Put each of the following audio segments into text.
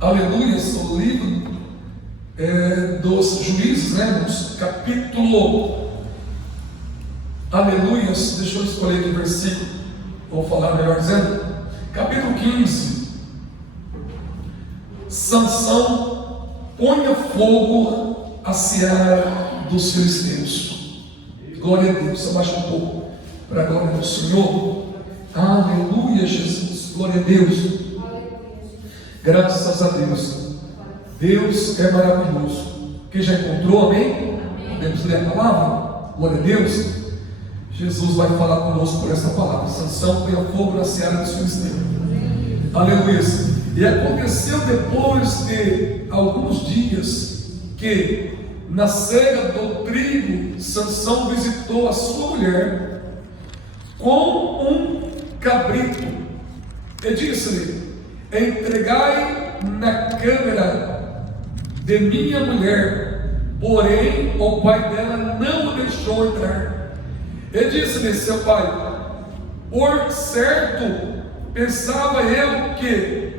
Aleluia, o livro dos Juízes, né? Nos capítulo, aleluia, deixa eu escolher aqui o versículo, vou falar melhor dizendo, capítulo 15. Sansão ponha fogo à seara dos filisteus. Glória a Deus. Abaixa um pouco para a glória do Senhor. Aleluia, Jesus. Glória a Deus. Graças a Deus. Deus é maravilhoso. Quem já encontrou, amém? Podemos ler a palavra? Glória a Deus. Jesus vai falar conosco por essa palavra. Sansão põe fogo na seara dos filisteus. Aleluia. E aconteceu depois de alguns dias que na cega do trigo Sansão visitou a sua mulher com um cabrito e disse-lhe: entregai na câmara de minha mulher. Porém o pai dela não o deixou entrar. E disse-lhe seu pai: por certo pensava eu que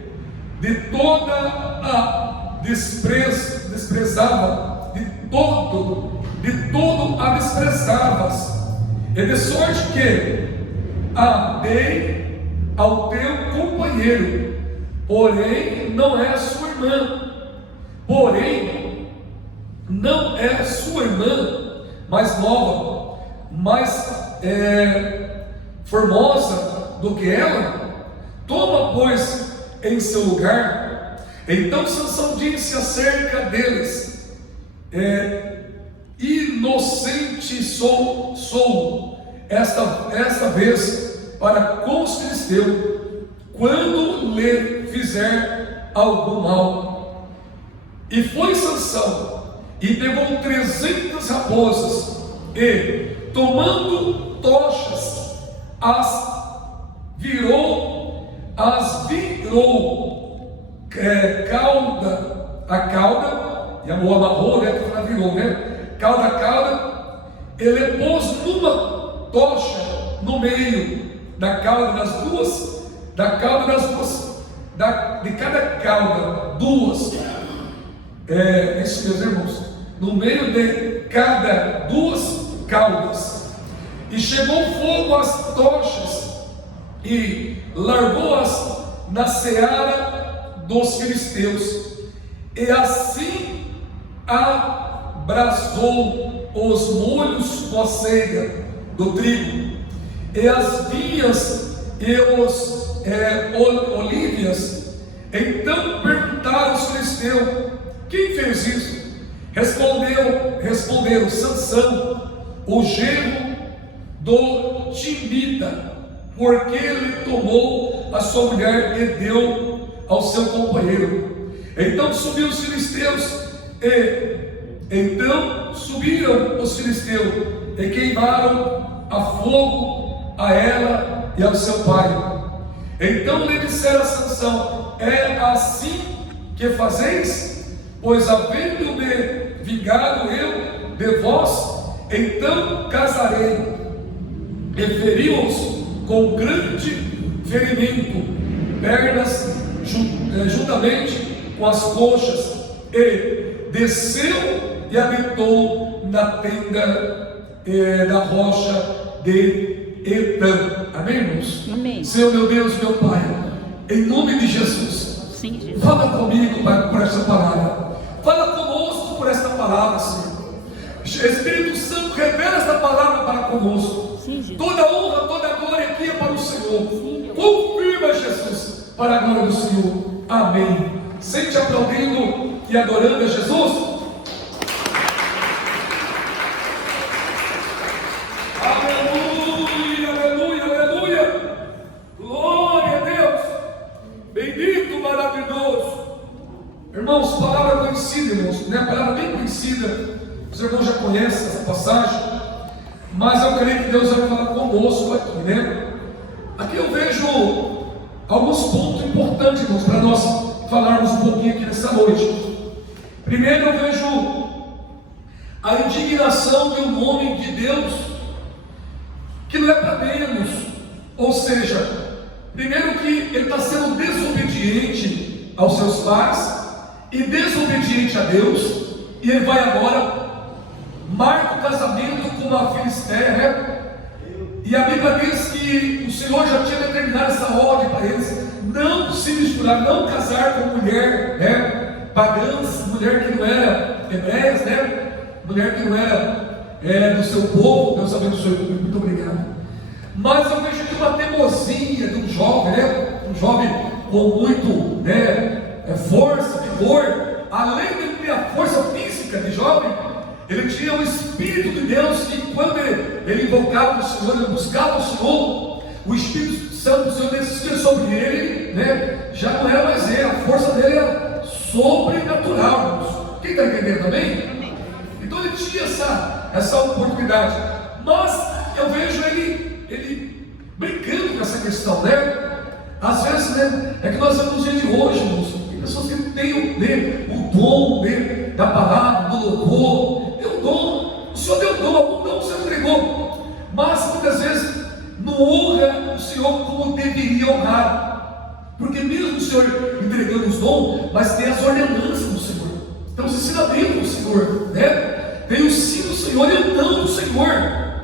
de toda a desprezava, de todo a desprezavas, e de sorte que a dei ao teu companheiro, porém não é sua irmã, mais nova, mais formosa do que ela. Toma, pois, em seu lugar. Então Sansão disse acerca deles: inocente sou esta vez para com os filisteus, quando lhe fizer algum mal. E foi Sansão e pegou 300 raposas e, tomando tochas, virou a cauda, e a moa amarrou, né? Ela virou, né? Cauda, ele pôs numa tocha no meio da cauda das duas, de cada cauda, duas. Isso, meus irmãos, no meio de cada duas caudas. E chegou fogo às tochas e largou-as na seara dos filisteus, e assim abrasou os molhos com a ceiga do trigo, e as vinhas e os olívias. Então perguntaram os filisteus: quem fez isso? Responderam: Sansão, o genro do Timnita, porque ele tomou a sua mulher e deu ao seu companheiro. Então subiram os filisteus e queimaram a fogo a ela e ao seu pai. Então lhe disseram a Sansão: é assim que fazeis? Pois havendo-me vingado eu de vós, então casarei. E feriu-os com grande ferimento, pernas juntamente com as coxas, e desceu e habitou na tenda da rocha de Etã. Amém, irmãos? Amém. Senhor, meu Deus, meu Pai, em nome de Jesus, Sim, Jesus. fala comigo, Pai, por esta palavra. Fala conosco por esta palavra, Senhor. Espírito Santo, revela esta palavra para conosco. Sim, Jesus. Toda honra, toda glória aqui é para o Senhor. Sim. Confirma, Jesus, para a glória do Senhor. Amém. Sente aplaudindo e adorando a Jesus. Aleluia, aleluia, aleluia. Glória a Deus. Bendito, maravilhoso. Irmãos, palavra conhecida, irmãos, né? Palavra bem conhecida. Os irmãos já conhecem essa passagem, mas eu creio que Deus vai falar conosco aqui, né? Aqui eu vejo alguns pontos importantes, irmãos, para nós falarmos um pouquinho aqui nessa noite. Primeiro, eu vejo a indignação de um homem de Deus que não é para menos, ou seja, primeiro que ele está sendo desobediente aos seus pais e desobediente a Deus, e ele vai agora, marca o casamento com uma filisteia, né? E a Bíblia diz que o Senhor já tinha determinado essa ordem para eles: não se misturar, não casar com mulher, né, pagãs, mulher que não era hebreias, né, mulher que não era do seu povo. Deus abençoe, muito obrigado. Mas eu vejo aqui uma teimosia de um jovem, né, um jovem com muito, né, força, vigor. Além de ter a força física de jovem, ele tinha o Espírito de Deus, que quando ele invocava o Senhor, ele buscava o Senhor, o Espírito Santo do Senhor descia sobre ele, né? Já não era mais ele, a força dele era sobrenatural. Quem está entendendo também? Então ele tinha essa oportunidade. Mas eu vejo ele brincando com essa questão, né? Às vezes, né, é que nós vemos no dia de hoje, irmãos, tem pessoas que têm, né, o dom, né, da palavra, do louvor. Deu dom, o Senhor deu dom, algum dom o Senhor entregou, mas muitas vezes não honra o Senhor como deveria honrar, porque mesmo o Senhor entregando os dons, mas tem as ordenanças do Senhor, tem os ensinamentos do Senhor, né? Tem o sim do Senhor e o não do Senhor.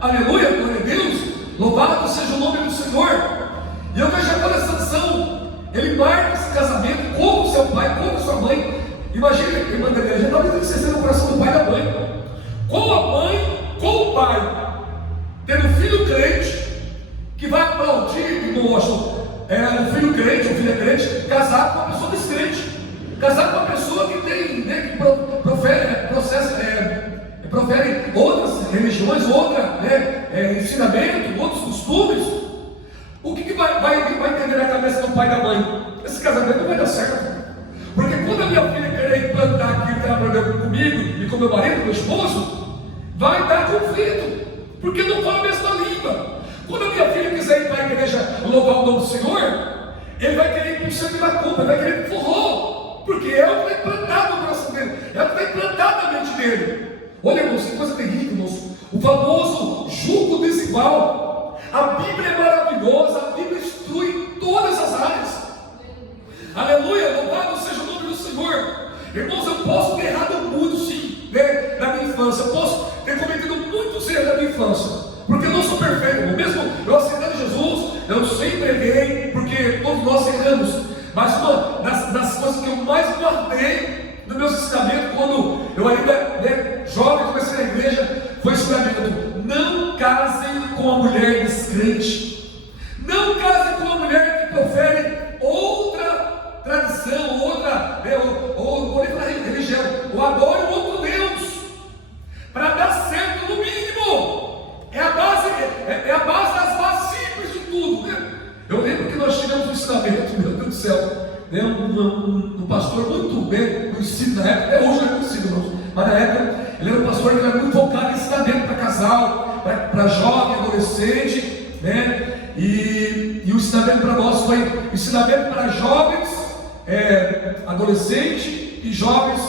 Aleluia, glória a Deus, louvado seja o nome do Senhor. E eu vejo agora essa ação, ele marca esse casamento com o seu pai, com a sua mãe. Imagina que irmã da igreja, talvez tem que ser no coração do pai e da mãe, com a mãe, com o pai, tendo um filho crente, que vai aplaudir, um filho crente, um filho crente, casar com uma pessoa descrente, casar com uma pessoa que tem, né, que profere outras religiões, ensinamento, outros costumes. O que vai entender na cabeça do pai e da mãe? Esse casamento não vai dar certo. Porque quando a minha filha querer implantar aquilo que ela aprendeu comigo e com meu marido, meu esposo, vai dar conflito, porque não fala a mesma língua. Quando a minha filha quiser ir para a igreja louvar o nome do Senhor, ele vai querer ir para o centro da culpa, ele vai querer ir para o forró, porque é o que está implantado no coração dele, é o que está implantado na mente dele. Olha, irmãos, que coisa terrível, irmãos. O famoso jugo desigual. A Bíblia é maravilhosa, a Bíblia instrui em todas as áreas. Aleluia, louvado seja o nome do Senhor. Irmãos, eu posso ter errado muito, sim, né, na minha infância. Eu posso ter cometido muitos erros na minha infância, porque eu não sou perfeito. Mesmo eu aceitando Jesus, eu sempre errei, porque todos nós erramos. Mas uma das coisas que eu mais guardei no meu ensinamento, quando eu ainda, né, jovem, comecei na igreja, foi o ensinamento: não casem com a mulher descrente. Não casem com a mulher que profere outra tradição, ou religião, ou adore outro Deus, para dar certo no mínimo. É a base das bases simples de tudo, né? Eu lembro que nós tivemos um ensinamento, meu Deus do céu, né? um pastor muito bem conhecido na época, até hoje não é conhecido, mas na época ele era um pastor que era muito focado em ensinamento para casal, para jovem, adolescente, né? E o ensinamento para nós foi ensinamento para jovens, adolescentes e jovens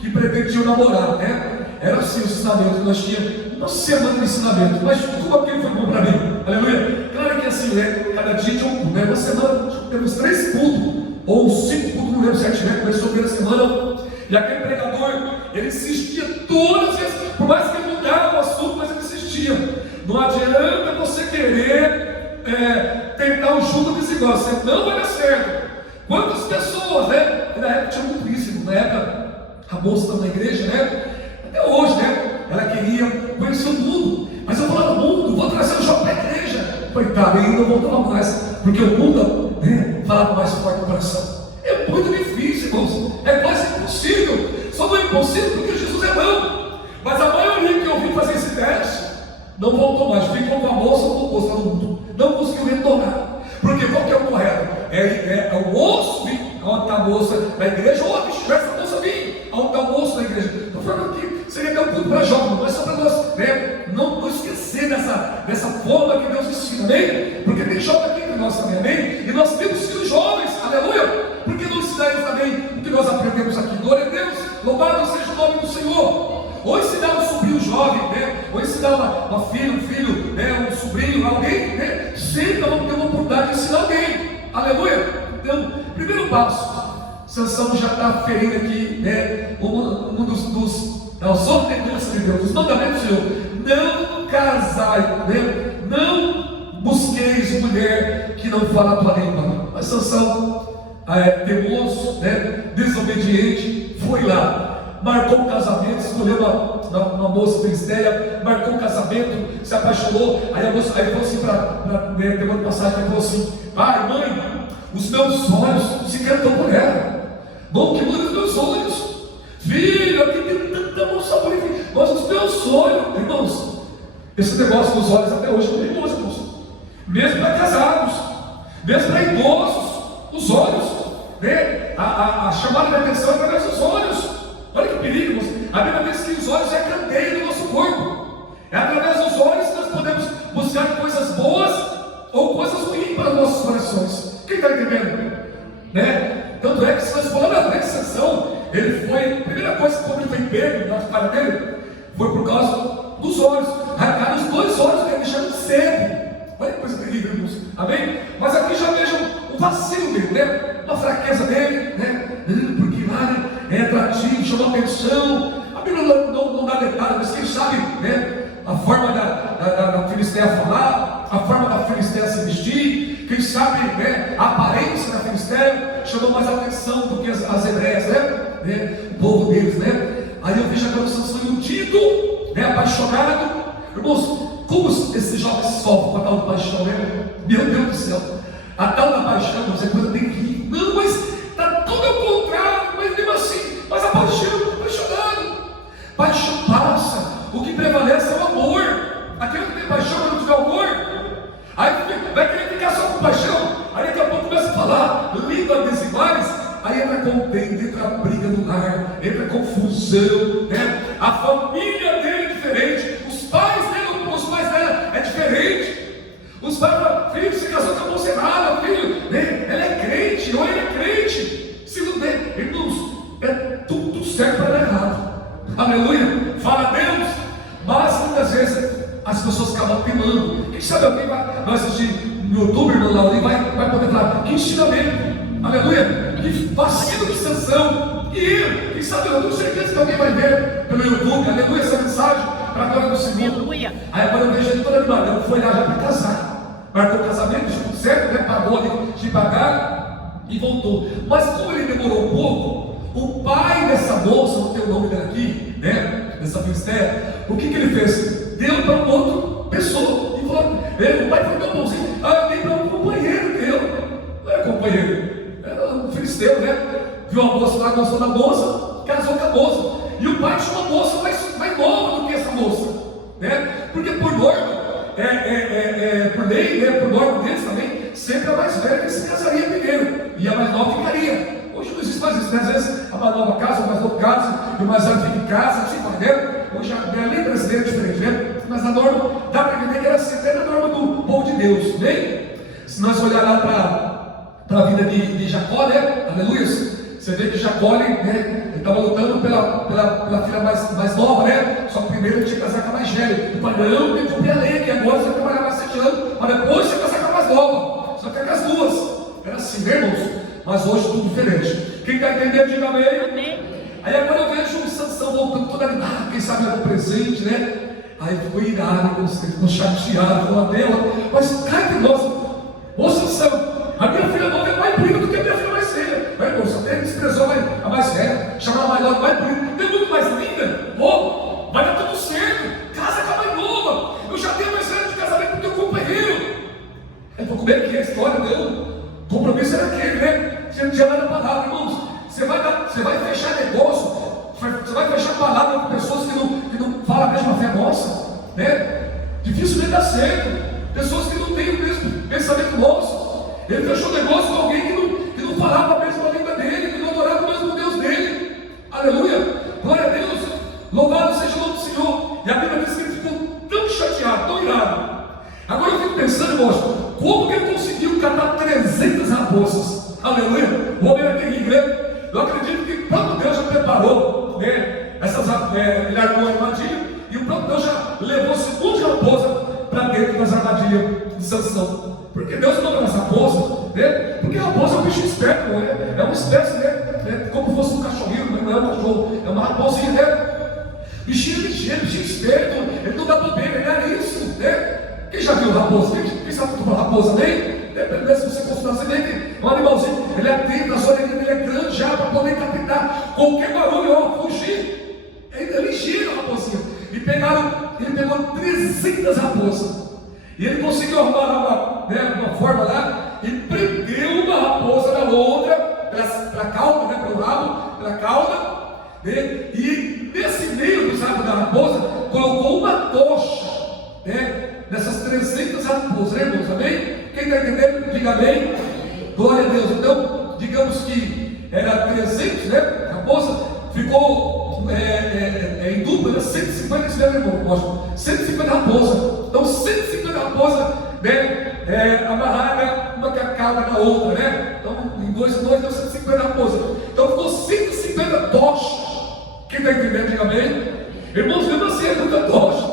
que pretendiam namorar, né? Era assim o ensinamento que nós tínhamos, uma semana de ensinamento, mas como aquilo foi bom para mim, aleluia. Claro que assim, né? Cada dia tinha um culto, né? Uma semana temos 3 cultos, ou 5 cultos, não lembro certinho, né? Começou a primeira semana, e aquele pregador, ele insistia todas as vezes, por mais que ele mudava o assunto, mas ele insistia. Não adianta você querer tentar um jugo desigual, você não vai dar certo. Quantas pessoas, né? Na época tinha muito isso, na época a moça estava na igreja, né? Até hoje, né? Ela queria conhecer o mundo, mas eu vou lá no mundo, vou trazer o jogo para a igreja. Coitado, ele não voltava mais, porque o mundo, né, falava mais forte no coração. É muito difícil, irmãos, é quase impossível. Só não é impossível porque Jesus é bom. Mas a maioria que eu vi fazer esse teste não voltou mais, ficou com a moça ou com o moço lá no mundo, não conseguiu retornar. Porque qual que é o correto? É o moço vir aonde está a moça na igreja, ou vice-versa, a moça vir aonde está o moço na igreja. Estou falando que seria até um pouco para jovem, mas só para nós, né, não esquecer dessa forma que Deus ensina, amém? Porque tem jovem aqui entre nós também, amém? E nós temos sido jovens, aleluia? Porque não ensinar eles também o que nós aprendemos aqui, glória a Deus, louvado seja o nome do Senhor. Ou ensinar um sobrinho jovem, né? Ou ensinar uma filha, um filho, né? Um sobrinho, alguém, sempre vamos ter uma oportunidade de ensinar alguém, aleluia? Então, primeiro passo: Sansão já está ferindo aqui, né, um dos ordenanças de Deus, os mandamentos do Senhor. Não casai, né? Não busqueis mulher que não fala a tua língua. Mas Sansão, teimoso, né, desobediente, foi lá, marcou um casamento, escolheu uma moça filisteia, marcou um casamento, se apaixonou. Aí ele falou assim tem uma passagem que ele falou assim: pai, mãe, os meus olhos se encantam por ela. Bom que muda os meus olhos. Filho, aqui tem tanta moça bonita, mas os meus olhos, irmãos, esse negócio dos olhos até hoje é perigoso, irmãos. Mesmo para casados, mesmo para idosos, os olhos, né? A chamada de atenção é através dos olhos. Olha que perigo, irmãos. A Bíblia diz que os olhos é a candeia do nosso corpo. É através dos olhos que nós podemos buscar coisas boas ou coisas ruins para os nossos corações. Quem está entendendo? Né? Tanto é que se nós falamos da Sansão, ele foi, a primeira coisa que quando ele foi pego na cara dele, foi por causa dos olhos. Arrancaram os dois olhos dele, deixando cego. Olha que coisa terrível, irmãos. Amém? Mas aqui já vejam o vacilo dele, né? Uma fraqueza dele, né? Porque lá é atrativo, chamou atenção. A Bíblia não dá detalhes, mas quem sabe, né? A forma da filisteia falar, a forma da filisteia se vestir, quem sabe, né? A aparência da filisteia chamou mais atenção do que as hebreias, né? O povo deles, né? Aí eu vejo aquela Sansão iludido, né? Apaixonado. Irmãos, como esses jovens sofrem com a tal da paixão, né? Meu Deus do céu, a tal da paixão, você coisa tem que ir. Não, mas está tudo ao contrário, mas mesmo assim, mas a paixão, apaixonado. Paixão passa, o que prevalece é o amor. Aquele que tem paixão, mas não tiver amor, aí vai querer ficar só com paixão. Aí daqui a pouco começa a falar línguas desiguais. Aí entra contenda, entra a briga no lar, entra confusão, né? A família dele é diferente, os pais dela é diferente. Os pais falam: filho, você casou com a moça errada, filho, né? Ela é crente, ou ele é crente. Se não der, irmãos, é tudo certo para dar errado. Aleluia, fala a Deus. Mas muitas vezes as pessoas acabam opinando. Quem sabe alguém vai assistir no YouTube, irmão Laura, e vai poder falar: que ensinamento, aleluia, que vacilo de Sansão. E quem sabe, eu tenho certeza que alguém vai ver pelo YouTube, aleluia, essa mensagem para a glória do Senhor. Aleluia. Aí agora eu vejo ele todo animado. Ele foi lá já para casar, marcou o casamento, certo, né? Pagou ali de pagar e voltou. Mas como ele demorou um pouco, o pai dessa moça, não tem o nome dela aqui, né? Dessa filisteia, o que ele fez? Deu para outra pessoa e falou: o pai foi tão bonzinho, eu dei para um companheiro dele. Não era companheiro, era um filisteu, né? Viu a moça lá, gostou da moça, casou com a moça. E o pai tinha uma moça mais nova do que essa moça, né? Porque por norma, por lei, né? Por norma deles também, sempre a mais velha que se casaria primeiro e a mais nova ficaria. Hoje não existe mais isso, né? Às vezes a mais nova casa, o mais novo casa, e o mais velho fica em casa, assim, né? Hoje a lei brasileira é diferente, né? Mas a norma, dá para entender que era assim, até na norma do povo de Deus, né? Se nós olhar lá para a vida de Jacó, né? Aleluia! Você vê que Jacó, né? Ele estava lutando pela filha mais nova, né? Só que primeiro ele tinha que casar com a mais velha. O pai: não, tem que cumprir a lei, que agora você vai trabalhar mais 7 anos, mas depois você vai casar com a mais nova. Só que é com as duas. Era assim, né, irmãos? Mas hoje tudo diferente. Quem está entendendo, diga amém. Amém. Aí agora eu vejo o Sansão voltando toda animada, quem sabe era um presente, né? Aí ficou irado, ficou chateado, falou: Deus, mas cai entre nós. Ô Sansão, a minha filha nova é mais bonita do que a minha filha mais velha. Vai, irmão, você desprezou a mais velha, chamar a mais nova mais bonita, é muito mais linda. Pô, vai dar tudo certo, casa com a mais nova. Eu já tenho mais velha de casamento com o teu companheiro. Aí falou: como é que é a história? Não, o compromisso era aquele, né? Você não tinha nada na palavra, irmãos. Você vai fechar negócio, você vai fechar palavra com pessoas que não falam a mesma fé nossa, né? Dificilmente dá certo. Pessoas que não têm o mesmo pensamento nosso. Ele fechou negócio com alguém que não falava a mesma língua dele, que não adorava o mesmo Deus dele. Aleluia! Glória a Deus! Louvado seja o nome do Senhor. E a Bíblia diz que ele ficou tão chateado, tão irado. Agora eu fico pensando, irmãos, como que ele conseguiu catar 300 raposas? Aleluia! O homem era terrível, né? Eu acredito que o próprio Deus já preparou, né? Ele armou a armadilha e o próprio Deus já levou segundos de raposa para dentro das armadilhas de Sansão. Porque Deus não deu essa raposa, né? Porque a raposa é um bicho esperto, não é? É uma espécie, né? como fosse um cachorrinho, mas não é um cachorro, é uma raposinha, né? Bichinho ligeiro, bichinho esperto, ele não dá bobeira, ele era isso, né? Quem já viu raposa? Quem sabe que uma raposa nem? Se você consultar, você vê que é um animalzinho, ele é atento, as orelhas dele é grande já para poder captar qualquer barulho, ó, fugir. É ligeiro a raposinha. Ele pegou 300 raposas. E ele conseguiu arrumar uma forma lá e prendeu uma raposa na outra, pela cauda, né, pelo rabo, pela cauda, né, e nesse meio do rabo da raposa colocou uma tocha, né, nessas 300 raposas, né, irmãos? Amém? Quem está entendendo? Diga amém. Glória a Deus. Então, digamos que era 300, né, raposa, ficou em dupla, né, 150, esse mesmo irmão, gosto, 150 raposas. Então, 150 raposas, né, amarrada uma cacada na outra, né? Então, em 2 e 2 deu 150 raposas. Então, ficou 150 tochas. Quem está entendendo? Diga amém. Irmãos, mesmo assim é muita tocha.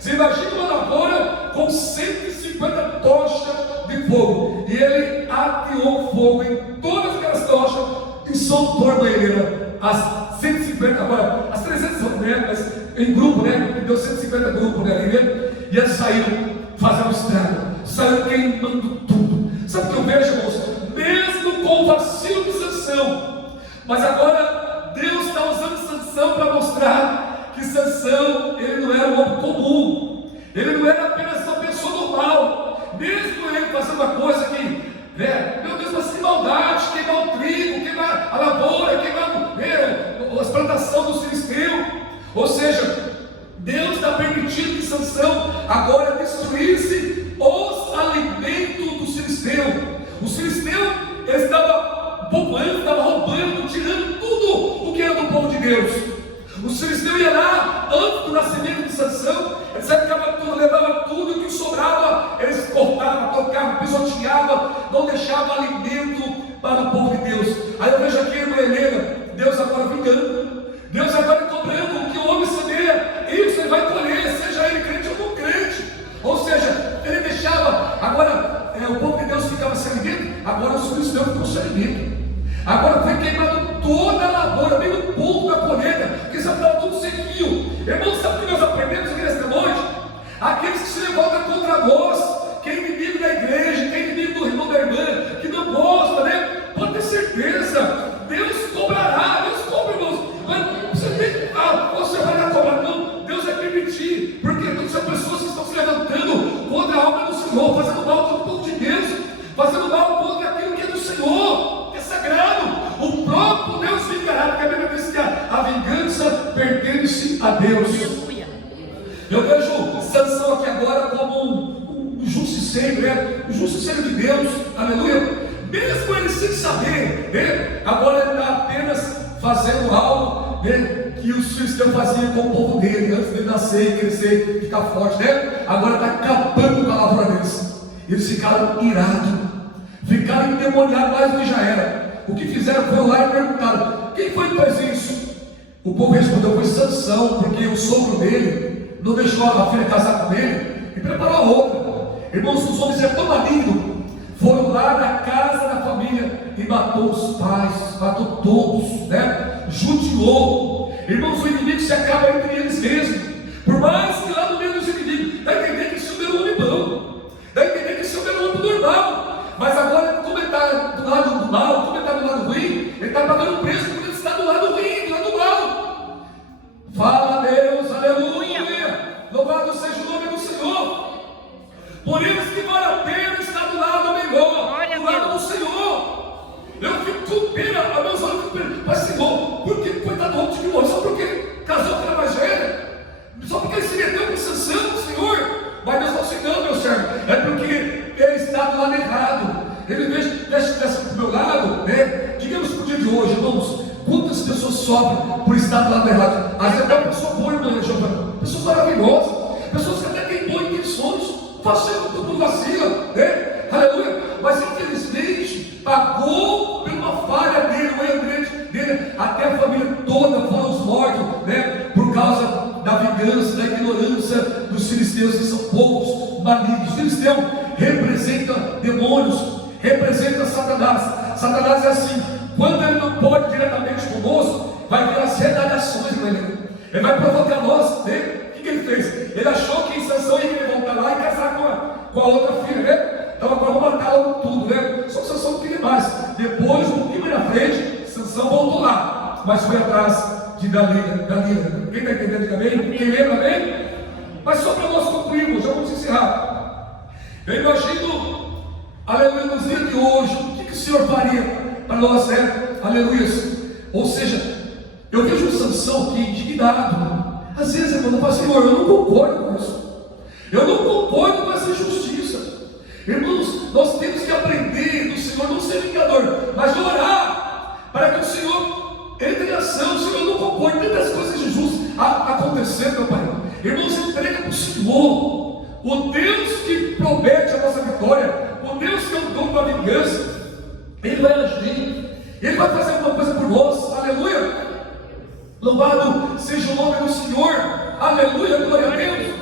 Você imagina uma lavoura com 150 tochas de fogo. E ele ateou fogo em todas aquelas tochas e soltou a banheira. As 150, agora, as 300 né, mas em grupo, né? Deu 150 grupos, né? E eles saíram fazendo estrago, saíram queimando tudo. Sabe o que eu vejo, irmãos? Mesmo com o vacilo de Sansão, mas agora Deus está usando Sansão para mostrar que Sansão, ele não era um homem comum, ele não era apenas uma pessoa normal. Mesmo ele fazendo uma coisa que, né, meu Deus, mas que maldade, queimar o trigo, queimar a lavoura, queimar as plantações dos filisteus. Ou seja, Deus está permitindo que Sansão agora destruísse os alimentos dos filisteus. Os filisteus estavam poupando, estavam roubando, tirando tudo o que era do povo de Deus. Os filisteus iam lá antes do nascimento de Sansão, eles sacavam tudo, levavam tudo, e o que sobrava, eles cortavam, tocavam, pisoteavam, não deixavam alimento para o povo de Deus. Aí eu vejo aqui, irmã Helena, Deus agora vingando, Deus agora cobrando o que o homem semeia, isso ele vai colher, seja ele crente ou não crente. Ou seja, ele deixava, agora o povo de Deus ficava sem alimento, agora os filisteus ficam sem alimento. Agora foi queimado toda a lavoura, bem no ponto da colheita, porque já estava tudo sequinho. Irmãos, sabe o que nós aprendemos aqui nesta noite? Aqueles que se levantam contra nós, que é inimigo da igreja, que é inimigo do irmão da irmã, que não gosta, né? Pode ter certeza, Deus cobrará, Deus cobra, irmãos. Mas você tem que, você vai lá cobrar, não, Deus vai permitir, porque todas são pessoas que estão se levantando contra a obra do Senhor, fazendo mal contra o povo de Deus, fazendo mal contra aquilo que é do Senhor, que é sagrado. O próprio Deus vingará, porque a Bíblia diz que a vingança pertence a Deus. Eu vejo Sansão aqui agora como um justiceiro, né? Um justiceiro de Deus, aleluia. Mesmo ele sem saber, né? Agora ele está apenas fazendo algo, né, que os filisteus faziam com o povo dele, antes de nascer, crescer, ficar forte, né? Agora está acabando com a lavoura deles. Eles ficaram irados, ficaram endemoniados mais do que já era. O que fizeram foi lá e perguntaram: quem foi que fez isso? O povo respondeu: foi Sansão, porque o sogro dele não deixou a filha casar com ele e preparou a outra. Irmãos, os homens eram tão malignos, foram lá na casa da família e matou os pais, matou todos, né? Judiou. Irmãos, o inimigo se acaba entre eles mesmos. Por mais que lá no meio dos inimigos, dá a entender que isso era um homem bom, dá a entender que isso era um homem normal. Mas agora, como ele está do lado do mal, como ele está do lado ruim, ele está pagando preço porque ele está do lado ruim, do lado mal. Fala a Deus, aleluia. Louvado seja o nome do Senhor. Por isso que vale a pena estar do lado melhor, do lado do Senhor. Eu fico com pena, a meus olhos ficam com pena. Mas Senhor, por que coitado do outro que morreu? Só porque casou com a mais velha? Só porque ele se meteu com Sansão, Senhor? Mas Deus não se engana, meu servo. É porque ele está do lado errado. Ele deixa do meu lado, né? Digamos para o dia de hoje, irmãos, quantas pessoas sofrem por estar do lado errado? Às vezes até uma pessoa boa, irmã Giovana, pessoas maravilhosas, pessoas que até têm boas intenções, fazendo tudo vacila, né? Aleluia. Mas infelizmente pagou por uma falha dele, o erro dele, até a família toda, fora os mortos, né? Por causa da vingança, da ignorância dos filisteus, que são povos malignos. Os filisteus representam demônios, representa Satanás. Satanás é assim: quando ele não pode ele. Ele vai provocar nós, né? O que ele fez? Ele achou que Sansão ia querer voltar lá e casar com a outra filha, né? Então agora vou matar logo tudo, né? Só que Sansão não queria mais. Depois, um pouquinho mais na frente, Sansão voltou lá, mas foi atrás de Dalila. Quem está entendendo também? Quem lembra bem? Mas só para nós concluirmos, já vamos encerrar. Eu imagino, aleluia, nos dias de hoje, o que o Senhor faria para nós, né? Aleluia. Ou seja, eu vejo Sansão aqui indignado. Às vezes, irmão, eu falo, Senhor, eu não concordo com isso. Eu não concordo com essa injustiça. Irmãos, nós temos que aprender do Senhor, não ser vingador, mas orar para que o Senhor entre em ação. O Senhor não concorda com tantas coisas injustas acontecendo, meu Pai. Irmãos, entrega para o Senhor, o Deus que promete a nossa vitória, o Deus que é o dono da vingança. Ele vai agir, Ele vai fazer alguma coisa por nós, aleluia. Louvado seja o nome do Senhor, aleluia, glória a Deus.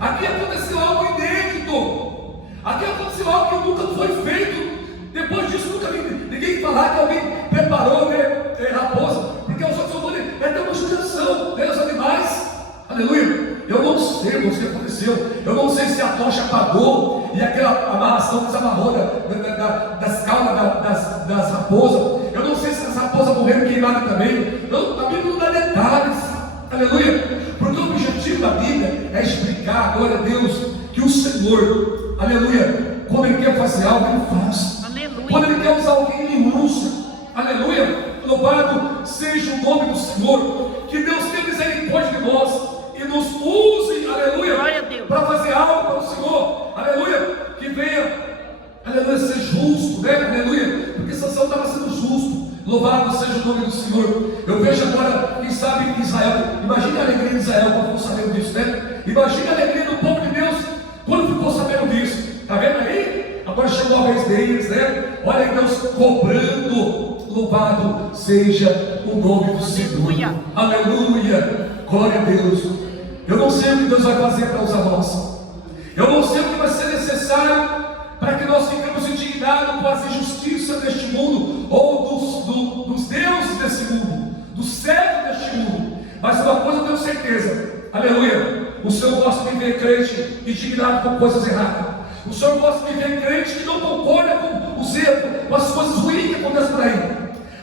Aqui aconteceu algo inédito, aqui aconteceu algo que nunca foi feito. Depois disso, nunca ninguém falar que alguém preparou, né, raposa, porque os outros vão ter até uma judiação, né, os animais, aleluia. Eu não sei o que aconteceu, eu não sei se a tocha apagou e aquela amarração desamarrou das caudas das raposas. Eu não sei se as raposas morreram queimadas também. Não, a Bíblia não dá detalhes, aleluia, porque o objetivo da Bíblia é explicar, glória a Deus, que o Senhor, aleluia, quando Ele quer fazer algo, Ele faz. Aleluia. Quando Ele quer usar alguém, Ele usa, aleluia. Louvado seja o nome do Senhor. Que Deus tenha misericórdia de nós e nos use, aleluia, para fazer algo para o Senhor, aleluia, que venha, aleluia, ser justo, né, aleluia, porque Sansão estava sendo justo. Louvado seja o nome do Senhor. Eu vejo agora, quem sabe Israel, imagine a alegria de Israel quando ficou sabendo disso, né? Imagine a alegria do povo de Deus quando ficou sabendo disso. Está vendo aí? Agora chegou a vez deles, né? Olha aí Deus cobrando. Louvado seja o nome do Senhor. Aleluia. Glória a Deus. Eu não sei o que Deus vai fazer para usar nós. Eu não sei o que vai ser necessário para que nós fiquemos indignados com as injustiças deste mundo, ou dos deuses desse mundo, dos servos deste mundo. Mas uma coisa eu tenho certeza, aleluia, o Senhor gosta de ver crente indignado com coisas erradas. O Senhor gosta de ver crente que não concorda com os erros, com as coisas ruins que acontecem por aí.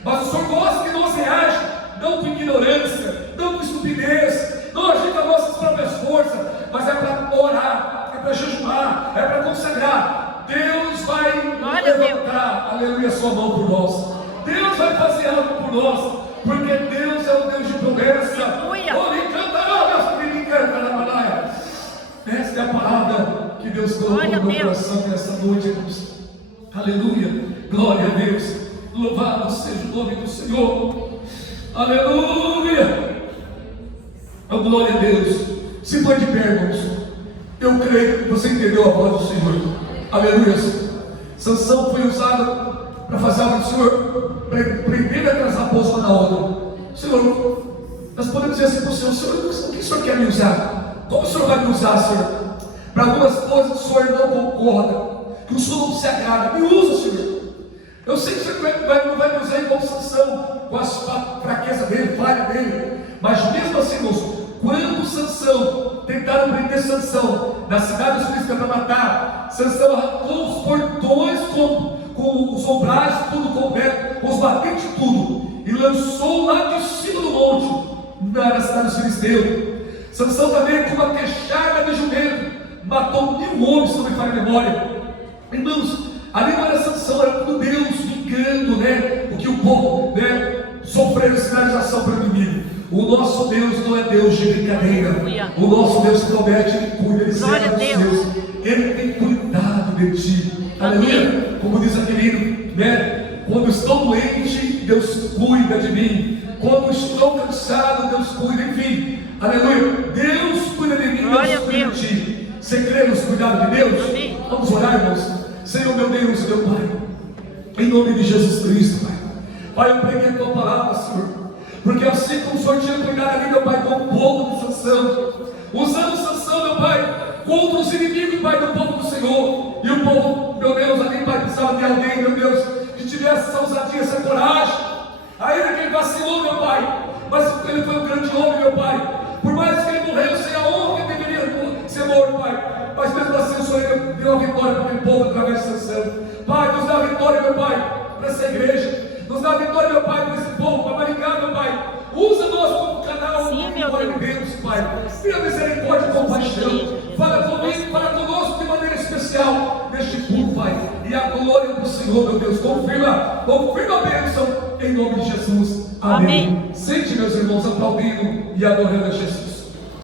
Mas o Senhor gosta que nós reajamos, não com ignorância, não com estupidez, não agir com as nossas próprias forças, mas é para orar, é para jejuar, é para consagrar. Deus vai levantar, aleluia, sua mão por nós. Deus vai fazer algo por nós, porque Deus é o Deus de promessa. Esta é a palavra que Deus colocou no meu coração nessa noite, irmãos. Aleluia, glória a Deus. Louvado seja o nome do Senhor. Aleluia. Oh, glória a Deus. Se põe de pé, irmãos. Eu creio que você entendeu a voz do Senhor. Aleluia. Sansão foi usado para fazer algo do Senhor. Prender aquelas raposas uma na outra. Senhor, nós podemos dizer assim para o Senhor: o que o Senhor quer me usar? Como o Senhor vai me usar, Senhor? Para algumas coisas o Senhor não concorda, que o Senhor não se agrada. Me usa, Senhor. Eu sei que o Senhor não vai me usar igual Sansão, com as fraquezas dele, falha dele. Mas mesmo assim, irmãos, quando Sansão tentaram prender Sansão na cidade dos filisteus para matar, Sansão arrancou os portões com os ombrais, tudo coberto, com os batentes, tudo, e lançou lá de cima do monte, na cidade dos filisteus. Sansão também, com uma queixada de jumento, matou 1000 homens, se não me falha a memória. Irmãos, ali não era Sansão, era tudo Deus vingando, né, o que o povo, né, sofreu escravização pelo inimigo. O nosso Deus não é Deus de brincadeira. O nosso Deus promete, Ele cuida, Ele serve dos seus. Ele tem cuidado de ti. Aleluia. Como diz aquele hino, né? Quando estou doente, Deus cuida de mim. Quando estou cansado, Deus cuida. Enfim, aleluia. Deus cuida de mim, Deus cuida de ti. Você crê nos cuidados de Deus? Vamos orar, irmãos. Senhor, meu Deus, meu Pai, em nome de Jesus Cristo, Pai. Pai, eu preguei a tua palavra, Senhor. Porque assim como o Senhor tinha cuidado ali, meu Pai, com o povo de Sansão, usando Sansão, meu Pai, contra os inimigos, Pai, do povo do Senhor. E o povo, meu Deus, ali, Pai, precisava de alguém, meu Deus, que tivesse essa ousadia, essa coragem. Ainda que ele vacilou, meu Pai, mas ele foi um grande homem, meu dê uma vitória para aquele povo através dessa célula. Pai, nos dá a vitória, meu Pai, para essa igreja. Nos dá a vitória, meu Pai, para esse povo, para Maricá, meu Pai. Usa nós como canal de vitória de Deus, Pai. Tenha misericórdia e compaixão. Fala comigo, fala conosco de maneira especial neste culto, Pai. E a glória do Senhor, meu Deus, confirma a bênção em nome de Jesus. Amém. Sente, meus irmãos, aplaudindo e adorando a Jesus.